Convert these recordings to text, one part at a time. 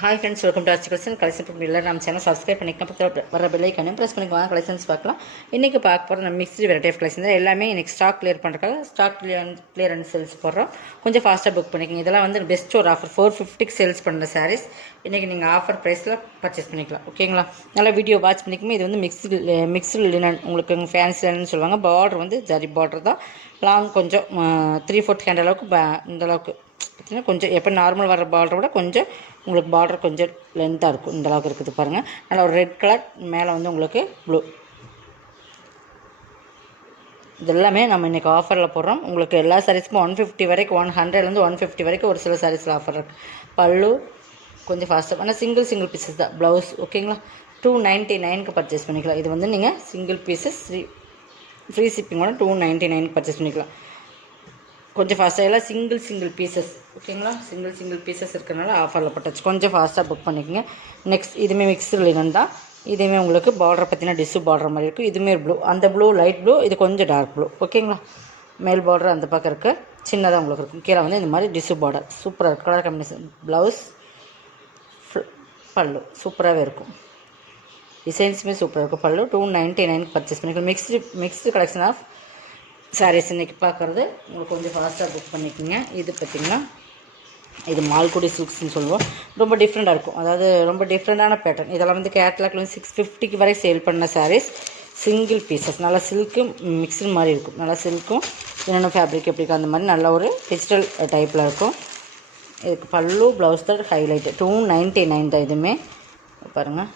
Hi friends, welcome to arch collection. Collection இல்லை நம்ம channel subscribe பண்ணிக்கலாம். பக்கத்தில் வர பெல்லைக்கானே ப்ரெஸ் பண்ணிக்குவாங்க. கலெக்ஷன்ஸ் பார்க்கலாம். இன்றைக்கி பார்க்க போகிற நம்ம மிக்ஸ்டு வெரைட்டி ஆஃப் கலெக்ஷன் தான். எல்லாமே இன்றைக்கி ஸ்டாக் கிளியர் பண்ணுறதுக்காக ஸ்டாக் கிளியரன்ஸ் சேல்ஸ் போடுறோம். கொஞ்சம் ஃபாஸ்ட்டாக புக் பண்ணிக்கோங்க. இதெல்லாம் வந்து பெஸ்ட் ஒரு ஆஃபர் 450க்கு சேல்ஸ் பண்ணுற சாரீஸ். இன்றைக்கி நீங்கள் ஆஃபர் ப்ரைஸில் பர்ச்சேஸ் பண்ணிக்கலாம். ஓகேங்களா? நல்லா வீடியோ வாட்ச் பண்ணிக்கோங்க. இது வந்து மிக்ஸ்டு லினன், உங்களுக்கு ஃபேன்சி லினன் சொல்லுவாங்க. பார்டர் வந்து ஜரி பார்டர் தான். லாங் கொஞ்சம் 3/4 ஹேண்ட் அளவுக்கு இந்த அளவுக்கு பார்த்தீங்கன்னா கொஞ்சம் எப்போ நார்மல் வர பார்டரை விட கொஞ்சம் உங்களுக்கு பார்டர் கொஞ்சம் லென்த்தாக இருக்கும். இந்த அளவுக்கு இருக்குது பாருங்கள். நல்லா ஒரு ரெட் கலர், மேலே வந்து உங்களுக்கு ப்ளூ. இது எல்லாமே நம்ம இன்றைக்கி ஆஃபரில் போடுறோம். உங்களுக்கு எல்லா சாரீஸ்க்கும் 150 வரைக்கும், 100லேருந்து 150 வரைக்கும் ஒரு சில சாரீஸில் ஆஃபர் இருக்குது. பல்லு கொஞ்சம் ஃபாஸ்ட்டாக, ஆனால் சிங்கிள் பீசஸ் தான். ப்ளவுஸ் ஓகேங்களா, 299க்கு பர்ச்சேஸ் பண்ணிக்கலாம். இது வந்து நீங்கள் சிங்கிள் பீசஸ் ஃப்ரீ ஷிப்பிங்கோட 299க்கு பர்ச்சேஸ் பண்ணிக்கலாம். கொஞ்சம் ஃபாஸ்ட்டாக எல்லாம் சிங்கிள் பீசஸ் ஓகேங்களா. சிங்கிள் பீசஸ் இருக்கிறனால ஆஃபரில் போட்டாச்சு. கொஞ்சம் ஃபாஸ்ட்டாக புக் பண்ணிக்கோங்க. நெக்ஸ்ட் இதுவுமே மிக்ஸ்டு லினன் தான். இதுவுமே உங்களுக்கு பார்டர் பார்த்தீங்கன்னா டிஷ்யூ பார்டர் மாதிரி இருக்கும். இதுவுமே ப்ளூ, அந்த ப்ளூ லைட் ப்ளூ, இது கொஞ்சம் டார்க் ப்ளூ ஓகேங்களா. மேல் பார்டர் அந்த பக்கம் இருக்க சின்னதாக உங்களுக்கு இருக்கும். கீழே வந்து இந்த மாதிரி டிஷ்யூ பார்டர் சூப்பராக இருக்கும். கலர் காம்பினேஷன், ப்ளவுஸ், பல்லு சூப்பராகவே இருக்கும். டிசைன்ஸுமே சூப்பராக இருக்கும். பல்லு 299க்கு பர்ச்சேஸ் பண்ணிக்கலாம். மிக்ஸ்டு கலெக்ஷன் ஆஃப் சாரீஸ் இன்றைக்கி பார்க்குறது. உங்களுக்கு கொஞ்சம் ஃபாஸ்ட்டாக புக் பண்ணிக்கோங்க. இது பார்த்திங்கன்னா இது மால்குடி சில்க்ஸ்ன்னு சொல்லுவோம். ரொம்ப டிஃப்ரெண்ட்டாக இருக்கும். அதாவது ரொம்ப டிஃப்ரெண்ட்டான பேட்டர்ன். இதெல்லாம் வந்து கேட்லாக்ல வந்து 650க்கு வரை சேல் பண்ண சாரீஸ். சிங்கிள் பீசஸ், நல்லா சில்க்கும் மிக்ஸ்டு மாதிரி இருக்கும். நல்லா சில்க்கும் என்னென்ன ஃபேப்ரிக் எப்படி அந்த மாதிரி நல்ல ஒரு டிஜிட்டல் டைப்பில் இருக்கும். இதுக்கு பல்லு ப்ளவுஸ் தான் ஹைலைட்டு. 299 தான். இதுவுமே பாருங்கள்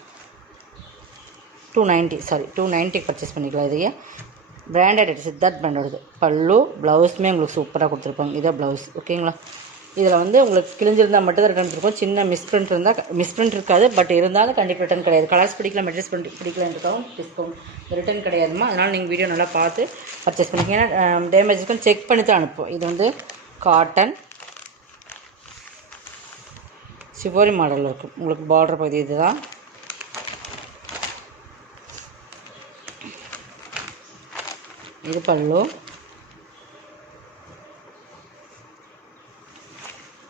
290க்கு பர்ச்சேஸ் பண்ணிக்கலாம். இதையே பிராண்டட் சித்தார்த் பிராண்டோடது. பல்லு ப்ளவுஸுமே உங்களுக்கு சூப்பராக கொடுத்துருப்பாங்க. இதான் ப்ளவுஸ் ஓகேங்களா. இதில் வந்து உங்களுக்கு கிழிஞ்சிருந்தால் மட்டும் தான் ரிட்டன் இருக்கும். சின்ன மிஸ்பிரிண்ட் இருக்காது. பட் இருந்தாலும் கண்டிப்பாக ரிட்டன் கிடையாது. கலர்ஸ் பிடிக்கல, மெட்டீரியல்ஸ் பிடிக்கலன்றதும் டிஸ்கவுண்ட் ரிட்டன் கிடையாதுமா. அதனால் நீங்கள் வீடியோ நல்லா பார்த்து பர்ச்சேஸ் பண்ணிக்கோங்க. ஏன்னா டேமேஜ் இருக்கும், செக் பண்ணி தான் அனுப்போம். இது வந்து காட்டன் சிவோரி மாடலில் இருக்கும். உங்களுக்கு பார்டர் பகுதி இது தான். இது பல்லு,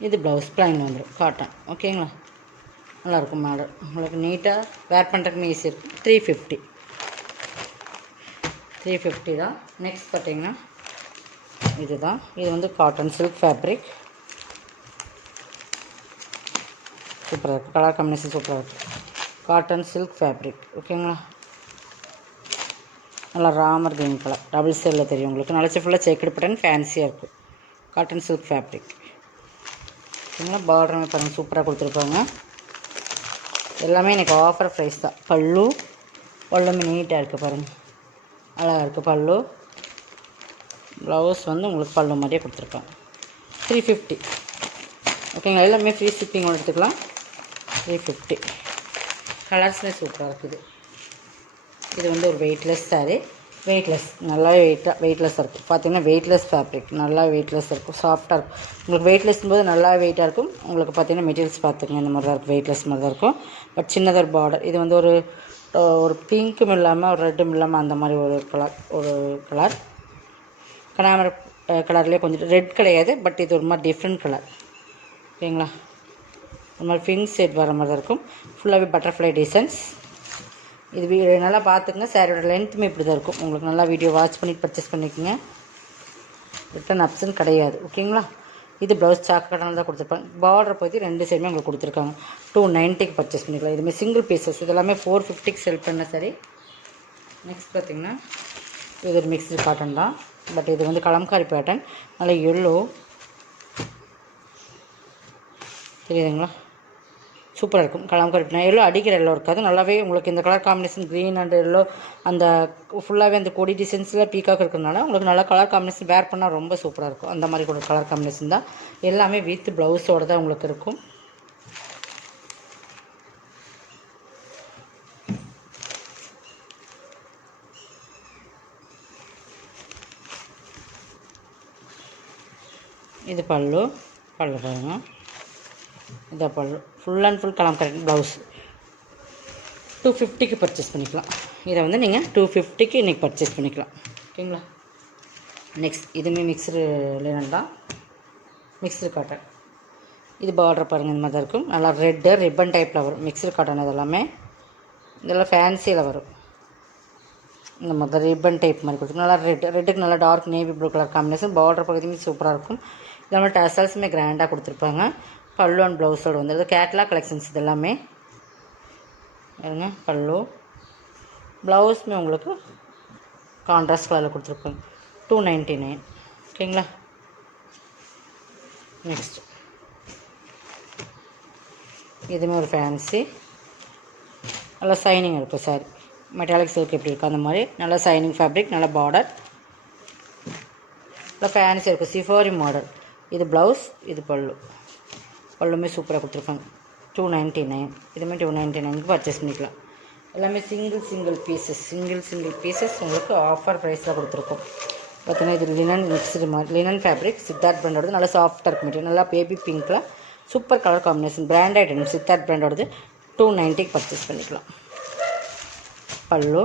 இது ப்ளவுஸ் ப்ளைன் வந்துடும். காட்டன் ஓகேங்களா. நல்லாயிருக்கும் மாடல். உங்களுக்கு நீட்டாக வேர் பண்ணுறதுக்குமே ஈஸி இருக்கும். 350 தான். நெக்ஸ்ட் பார்த்தீங்கன்னா இது தான். இது வந்து காட்டன் சில்க் ஃபேப்ரிக். சூப்பராக இருக்குது. கலர் காம்பினேஷன் சூப்பராக இருக்குது. காட்டன் சில்க் ஃபேப்ரிக் ஓகேங்களா. நல்லா ராமர் கிரீன் கலர், டபுள் ஷேடில் தெரியும் உங்களுக்கு. நல்லா ஃபுல்லாக செக்குடு பட்டன் ஃபேன்சியாக இருக்கும். காட்டன் சில்க் ஃபேப்ரிக் ஓகேங்களா. பார்டருமே பாருங்கள் சூப்பராக கொடுத்துருப்பாங்க. எல்லாமே எனக்கு ஆஃபர் ப்ரைஸ் தான். பல்லுமே நீட்டாக இருக்குது பாருங்கள், அழகாக இருக்குது. பல்லு ப்ளவுஸ் வந்து உங்களுக்கு பல்லு மாதிரியே கொடுத்துருப்பாங்க. 350 ஓகேங்களா. எல்லாமே ஃப்ரீ ஷிப்பிங்கோடு எடுத்துக்கலாம். 350. கலர்ஸ்மே சூப்பராக இருக்குது. இது வந்து ஒரு வெயிட்லெஸ் சாரீ. நல்லாவே வெயிட்லெஸ்ஸாக இருக்கும். பார்த்தீங்கன்னா வெயிட்லெஸ் ஃபேப்ரிக், நல்லா வெயிட்லெஸ்ஸாக இருக்கும். சாஃப்டாக இருக்கும். உங்களுக்கு வெயிட்லெஸ்ஸும் போது நல்லா வெயிட்டாக இருக்கும். உங்களுக்கு பார்த்தீங்கன்னா மெட்டீரியல்ஸ் பார்த்துக்கங்க இந்த மாதிரி தான் இருக்கும். வெயிட்லெஸ் மாதிரி தான் இருக்கும். பட் சின்னதாக பார்டர். இது வந்து ஒரு பிங்க்கும் இல்லாமல் ஒரு ரெட்டும் இல்லாமல் அந்த மாதிரி ஒரு கலர் கனாமர கலர்லேயே கொஞ்சம் ரெட் கிடையாது. பட் இது ஒரு மாதிரி டிஃப்ரெண்ட் கலர் ஓகேங்களா. ஒரு மாதிரி பிங்க் ஷேட் வர மாதிரி தான் இருக்கும். ஃபுல்லாகவே பட்டர்ஃப்ளை டிசைன்ஸ். இது நல்லா பார்த்துக்குங்க. சாரியோட லென்த்துமே இப்படி தான் இருக்கும். உங்களுக்கு நல்லா வீடியோ வாட்ச் பண்ணிட்டு பர்ச்சேஸ் பண்ணிக்கோங்க. ரிட்டன் ஆப்ஷன் கிடையாது ஓகேங்களா. இது ப்ளவுஸ் சாக்கடையில் தான் கொடுத்துருப்பாங்க. பார்டர் பற்றி 2 சைடுமே உங்களுக்கு கொடுத்துருக்காங்க. 290க்கு பர்ச்சேஸ் பண்ணிக்கலாம். இதுமாதிரி சிங்கிள் பீசஸ். இதெல்லாமே 450க்கு செல் பண்ண சரி. நெக்ஸ்ட் பார்த்திங்கன்னா இது ஒரு மிக்ஸ்டு காட்டன் தான். பட் இது வந்து கலம்காரி பேட்டர்ன். நல்லா எல்லோ தெரியுதுங்களா, சூப்பராக இருக்கும். கலம்காரி எல்லோ அடிக்கிற எல்லோ இருக்காது. நல்லாவே உங்களுக்கு இந்த colour combination green and yellow அந்த ஃபுல்லாகவே அந்த கொடி டிசைன்ஸில் பீக்காக இருக்கிறதுனால உங்களுக்கு நல்லா கலர் காம்பினேஷன் வேர் பண்ணால் ரொம்ப சூப்பராக இருக்கும். அந்த மாதிரி கூட கலர் காம்பினேஷன் தான். எல்லாமே வித் ப்ளவுஸோடு தான் உங்களுக்கு இருக்கும். இது பல்லு பாருங்கள். இதை pallu full and full kalamkari blouse. 250க்கு பர்ச்சேஸ் பண்ணிக்கலாம். இதை வந்து நீங்கள் 250க்கு இன்றைக்கி பர்ச்சேஸ் பண்ணிக்கலாம் ஓகேங்களா. நெக்ஸ்ட் இதுவுமே மிக்ஸ்டு லினன் தான். Mixed cotton. இது பார்டர் பாருங்கள் இந்த மாதிரி தான் இருக்கும். நல்லா ரெட்டு ரிப்பன் டைப்பில் வரும். மிக்சர் காட்டன் இதெல்லாமே இதெல்லாம் ஃபேன்சியில் வரும். இந்த மாதிரி ரிப்பன் டைப் மாதிரி கொடுத்துருக்கும். நல்லா ரெட்டுக்கு நல்லா dark navy blue colour combination. Border பகுதியுமே சூப்பராக இருக்கும். இதெல்லாம் டசல்ஸுமே கிராண்டாக கொடுத்துருப்பாங்க. பல்லு அண்ட் ப்ளவுஸோடு வந்துடுது. கேட்லாக் கலெக்ஷன்ஸ் இது எல்லாமே பாருங்க. பல்லு ப்ளவுஸுமே உங்களுக்கு கான்ட்ராஸ்ட் கலரில் கொடுத்துருப்பாங்க. 299. ஓகேங்களா. நெக்ஸ்ட் இதுவுமே ஒரு ஃபேன்சி நல்லா சைனிங் இருக்கும். சாரி மெட்டாலிக் சில்க் எப்படி இருக்கும் அந்த மாதிரி நல்லா சைனிங் ஃபேப்ரிக், நல்லா பார்டர், நல்லா ஃபேன்சி இருக்கும். சிஃபாரி மாடல். இது ப்ளவுஸ், இது பல்லுமே சூப்பராக கொடுத்துருப்பாங்க. 299. இதுவுமே 299க்கு பர்ச்சேஸ் பண்ணிக்கலாம். எல்லாமே சிங்கிள் பீசஸ் உங்களுக்கு ஆஃபர் ப்ரைஸில் கொடுத்துருக்கோம். பார்த்தீங்கன்னா இது லினன் மிக்ஸ்டு மாதிரி லினன் ஃபேப்ரிக். சித்தார்த் பிராண்டோடது நல்லா சாஃப்டாக இருக்கும் மெட்டீரியல். நல்லா பேபி பிங்க்கில் super colour combination. Brand item Siddharth பிராண்டோடது. 290க்கு பர்ச்சேஸ் பண்ணிக்கலாம். பல்லு,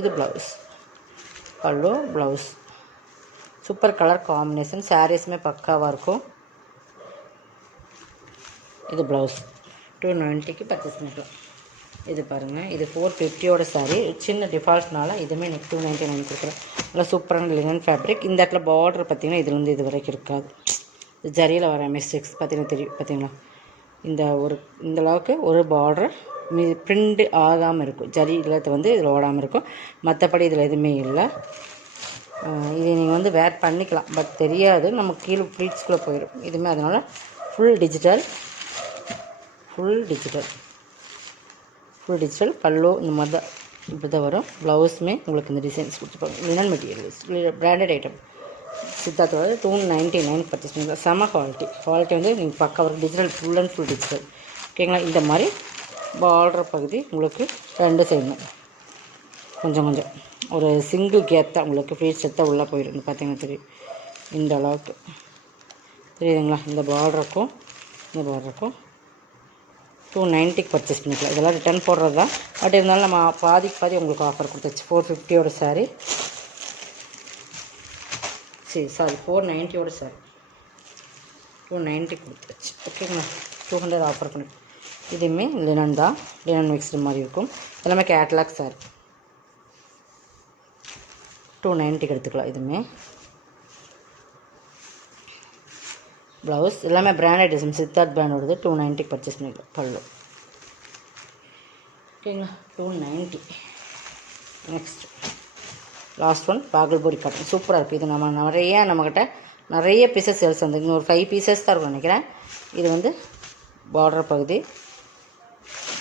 இது blouse. Pallu blouse super colour combination. சாரீஸுமே பக்காவாக இருக்கும். இது ப்ளவுஸ். 290க்கு பர்ச்சேஸ் பண்ணிக்கலாம். இது பாருங்கள். இது 450யோட சாரீ. சின்ன டிஃபால்ட்னால இதுவுமே எனக்கு 299 கொடுக்குறேன். நல்லா சூப்பரான லினன் ஃபேப்ரிக். இந்த இடத்துல பார்டர் பார்த்திங்கன்னா இதுலேருந்து இது வரைக்கும் இருக்காது. இது ஜரியில் வர மிஸ்டேக்ஸ் பார்த்திங்கன்னா தெரியும். பார்த்திங்களா இந்த அளவுக்கு ஒரு பார்டர் பிரிண்ட் ஆகாமல் இருக்கும். ஜரி இல்லாத வந்து இதில் ஓடாமல் இருக்கும். மற்றபடி இதில் எதுவுமே இல்லை. இது நீங்கள் வந்து வேர் பண்ணிக்கலாம். பட் தெரியாது, நம்ம கீழே ஃப்ளீட்ஸ்குள்ளே போயிடும். இதுவுமே அதனால் ஃபுல் டிஜிட்டல் பல்லு இந்த மாதிரி தான் இப்படி தான் வரும். ப்ளவுஸுமே உங்களுக்கு இந்த டிசைன்ஸ் கொடுத்துருப்பாங்க. லினன் மெட்டீரியல்ஸ் பிராண்டட் ஐட்டம் சித்தார்த்தோட 299 பர்ச்சேஸ் பண்ணிக்கலாம். செம குவாலிட்டி வந்து நீங்கள் பக்கா வரும். Digital full and full digital. ஓகேங்களா. இந்த மாதிரி பார்டர் பகுதி உங்களுக்கு 2 சைடும் கொஞ்சம் ஒரு சிங்கிள் கேத்தாக உங்களுக்கு ஃப்ளீட்ஸ் எடுத்தால் உள்ளே போயிடும். பார்த்தீங்கன்னா தெரியும். இந்த அளவுக்கு தெரியுதுங்களா. இந்த பார்டருக்கும் 290க்கு பர்ச்சேஸ் பண்ணிக்கலாம். இதெல்லாம் ரிட்டர்ன் போடுறது தான். பட் இருந்தாலும் நம்ம பாதி உங்களுக்கு ஆஃபர் கொடுத்துச்சு. 450யோட சாரீ. 490யோட சாரீ 290 கொடுத்துச்சு. ஓகேங்களா. 200 ஆஃபர் பண்ணி. இதுவுமே லினன் தான். லினன் மிக்ஸ்டு மாதிரி இருக்கும். எல்லாமே கேட்லாக் சாரீ. 290க்கு எடுத்துக்கலாம். இதுவுமே ப்ளவுஸ் எல்லாமே பிராண்டட் டிசைன். சித்தார்த் பிராண்டோடது. 290க்கு பர்ச்சேஸ் பண்ணிக்கலாம். பல்லு. ஓகேங்களா. 290. Next last one Bhagalpuri cotton. சூப்பராக இருக்குது. இது நம்மக்கிட்ட நிறைய பீசஸ் சேல்ஸ் வந்து இன்னும் ஒரு 5 பீசஸ் தான் இருக்கும் நினைக்கிறேன். இது வந்து பார்டர் பகுதி,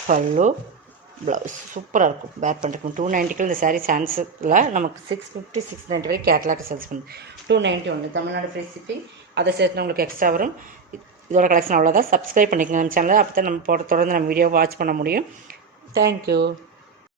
பல்லு, ப்ளவுஸ் சூப்பராக இருக்கும். வேர் பண்ணுறதுக்கு 290க்கு இந்த சாரீ சான்ஸ் இல்லை. நமக்கு 650 690 வரைக்கும் கேட்லாக் சேல்ஸ் பண்ணுது. 291 தமிழ்நாடு ஃப்ரீ ஷிப்பிங். அதை சேர்த்து உங்களுக்கு எக்ஸ்ட்ரா வரும். இதோட கலெக்ஷன் அவ்வளோதான். சப்ஸ்கிரைப் பண்ணிக்கோங்க நம்ம சேனலை. அப்போ தான் நம்ம தொடர்ந்து நம்ம வீடியோ வாட்ச் பண்ண முடியும். தேங்க்யூ.